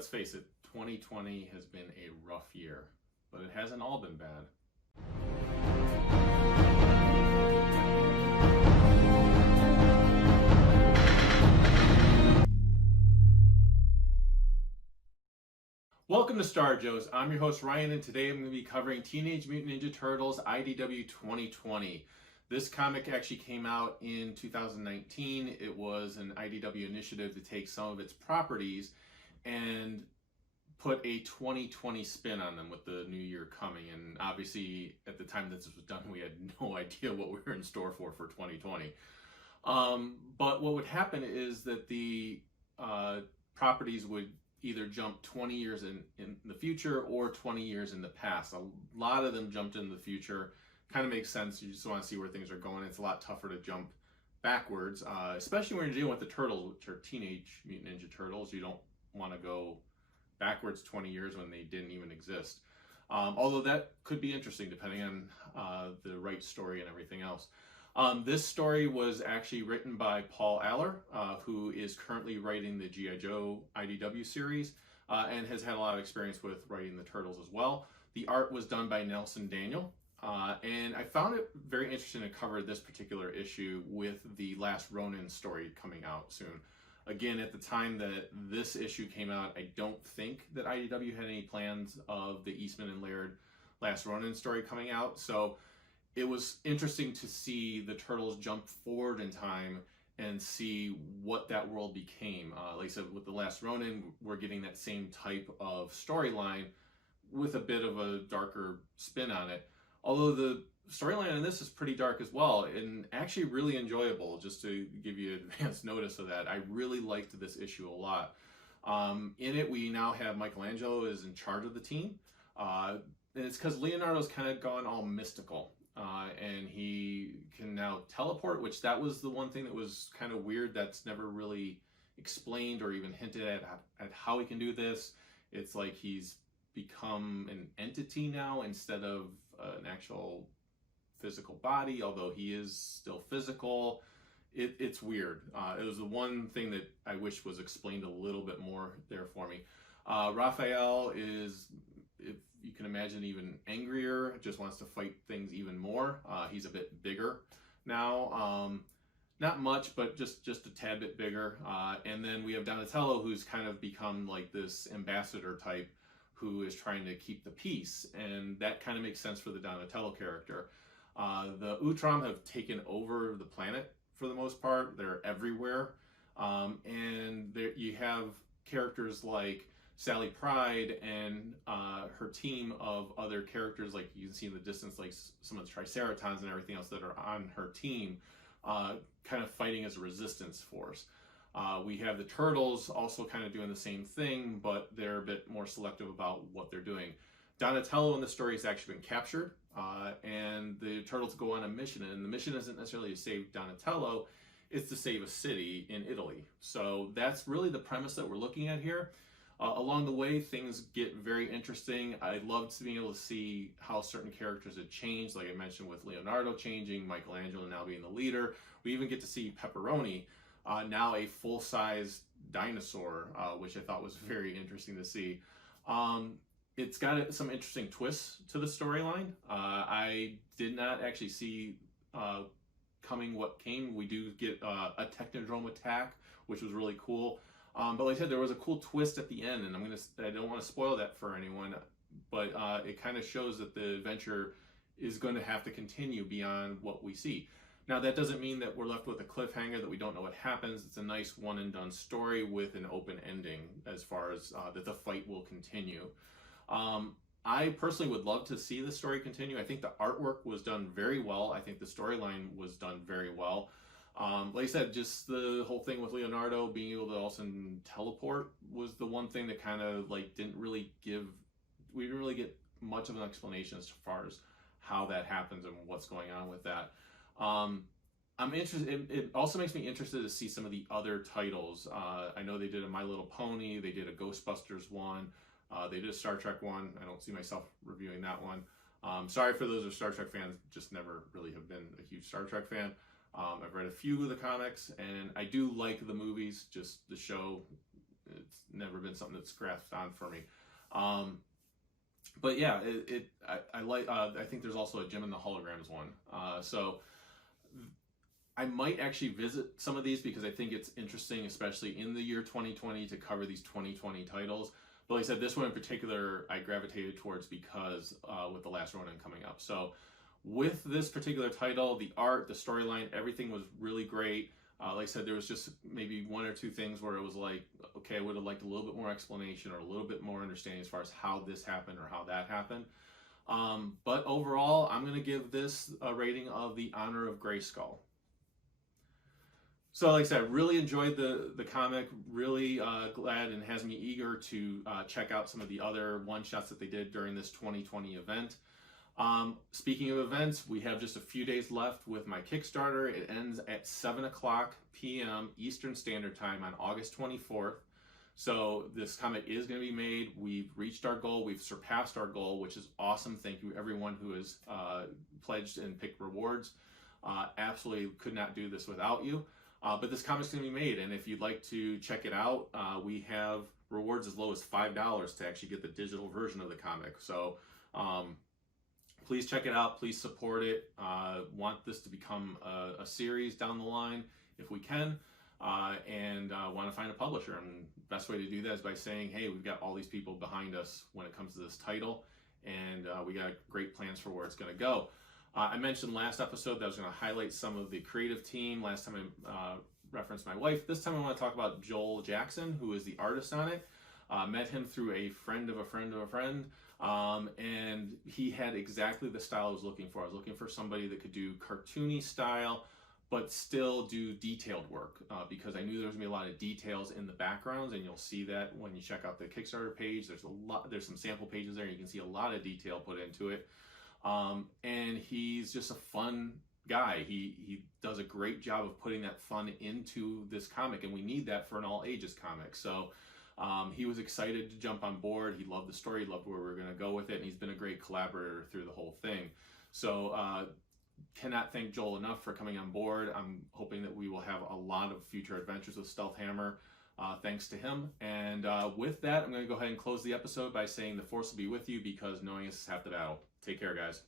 let's face it, 2020 has been a rough year, but it hasn't all been bad. Welcome to Star Joes. I'm your host Ryan, and today I'm going to be covering Teenage Mutant Ninja Turtles IDW 2020. This comic actually came out in 2019. It was an IDW initiative to take some of its properties and put a 2020 spin on them with the new year coming. And obviously, at the time this was done, we had no idea what we were in store for 2020. But what would happen is that the properties would either jump 20 years in the future or 20 years in the past. A lot of them jumped in the future. Kind of makes sense. You just want to see where things are going. It's a lot tougher to jump backwards, especially when you're dealing with the turtles, which are Teenage Mutant Ninja Turtles. You don't want to go backwards 20 years when they didn't even exist. Although that could be interesting depending on the right story and everything else. This story was actually written by Paul Aller, who is currently writing the G.I. Joe IDW series and has had a lot of experience with writing the Turtles as well. The art was done by Nelson Daniel, and I found it very interesting to cover this particular issue with the Last Ronin story coming out soon. Again, at the time that this issue came out, I don't think that IDW had any plans of the Eastman and Laird Last Ronin story coming out, so it was interesting to see the Turtles jump forward in time and see what that world became. Like I said, with the Last Ronin, we're getting that same type of storyline with a bit of a darker spin on it. Although the storyline in this is pretty dark as well, and actually really enjoyable, just to give you advance notice of that. I really liked this issue a lot. In it, we now have Michelangelo is in charge of the team, and it's because Leonardo's kind of gone all mystical. And he can now teleport, which that was the one thing that was kind of weird. That's never really explained or even hinted at how he can do this. It's like he's become an entity now instead of an actual physical body, although he is still physical. It's weird. It was the one thing that I wish was explained a little bit more there for me. Raphael is, if you can imagine, even angrier, just wants to fight things even more. He's a bit bigger now. Not much, but just a tad bit bigger. And then we have Donatello, who's kind of become like this ambassador type who is trying to keep the peace. And that kind of makes sense for the Donatello character. The Utrom have taken over the planet for the most part. They're everywhere. And there you have characters like Sally Pride and her team of other characters, like you can see in the distance, like some of the Triceratons and everything else that are on her team, kind of fighting as a resistance force. We have the Turtles also kind of doing the same thing, but they're a bit more selective about what they're doing. Donatello in the story has actually been captured, and the Turtles go on a mission, and the mission isn't necessarily to save Donatello, it's to save a city in Italy. So that's really the premise that we're looking at here. Along the way, things get very interesting. I loved being able to see how certain characters had changed, like I mentioned with Leonardo changing, Michelangelo now being the leader. We even get to see Pepperoni, now a full-size dinosaur, which I thought was very interesting to see. It's got some interesting twists to the storyline. I did not actually see coming what came. We do get a Technodrome attack, which was really cool. But like I said, there was a cool twist at the end, and I don't want to spoil that for anyone, but it kind of shows that the adventure is going to have to continue beyond what we see. Now, that doesn't mean that we're left with a cliffhanger, that we don't know what happens. It's a nice one and done story with an open ending as far as that the fight will continue. I personally would love to see the story continue. I think the artwork was done very well. I think the storyline was done very well. Like I said, just the whole thing with Leonardo being able to also teleport was the one thing that kind of like we didn't really get much of an explanation as far as how that happens and what's going on with that. I'm interested. It also makes me interested to see some of the other titles. I know they did a My Little Pony, they did a Ghostbusters one, they did a Star Trek one. I don't see myself reviewing that one. Sorry for those who are Star Trek fans, just never really have been a huge Star Trek fan. I've read a few of the comics, and I do like the movies. Just the show it's never been something that's grasped on for me. But yeah, I like. I think there's also a Gem and the Holograms one. So I might actually visit some of these because I think it's interesting, especially in the year 2020, to cover these 2020 titles. But like I said, this one in particular, I gravitated towards because with the last Ronin coming up. So with this particular title, the art, the storyline, everything was really great. Like I said, there was just maybe one or two things where it was like, okay, I would have liked a little bit more explanation or a little bit more understanding as far as how this happened or how that happened. But overall, I'm going to give this a rating of the Honor of Grayskull. So like I said, really enjoyed the comic, really glad and has me eager to check out some of the other one-shots that they did during this 2020 event. Speaking of events, we have just a few days left with my Kickstarter. It ends at 7:00 p.m. Eastern Standard Time on August 24th. So this comic is going to be made. We've reached our goal. We've surpassed our goal, which is awesome. Thank you everyone who has pledged and picked rewards. Absolutely could not do this without you. But this comic's going to be made, and if you'd like to check it out, we have rewards as low as $5 to actually get the digital version of the comic. So please check it out. Please support it. Want this to become a series down the line if we can, and want to find a publisher. And the best way to do that is by saying, hey, we've got all these people behind us when it comes to this title, and we got great plans for where it's going to go. I mentioned last episode that I was going to highlight some of the creative team. Last time I referenced my wife. This time I want to talk about Joel Jackson, who is the artist on it. Met him through a friend of a friend of a friend, and he had exactly the style I was looking for. I was looking for somebody that could do cartoony style, but still do detailed work, because I knew there was going to be a lot of details in the backgrounds, and you'll see that when you check out the Kickstarter page. There's some sample pages there, and you can see a lot of detail put into it. And he's just a fun guy. He does a great job of putting that fun into this comic, and we need that for an all ages comic. So he was excited to jump on board. He loved the story, he loved where we were going to go with it, and he's been a great collaborator through the whole thing. So cannot thank Joel enough for coming on board. I'm hoping that we will have a lot of future adventures with Stealth Hammer, thanks to him. And with that, I'm going to go ahead and close the episode by saying the Force will be with you, because knowing is half the battle. Take care, guys.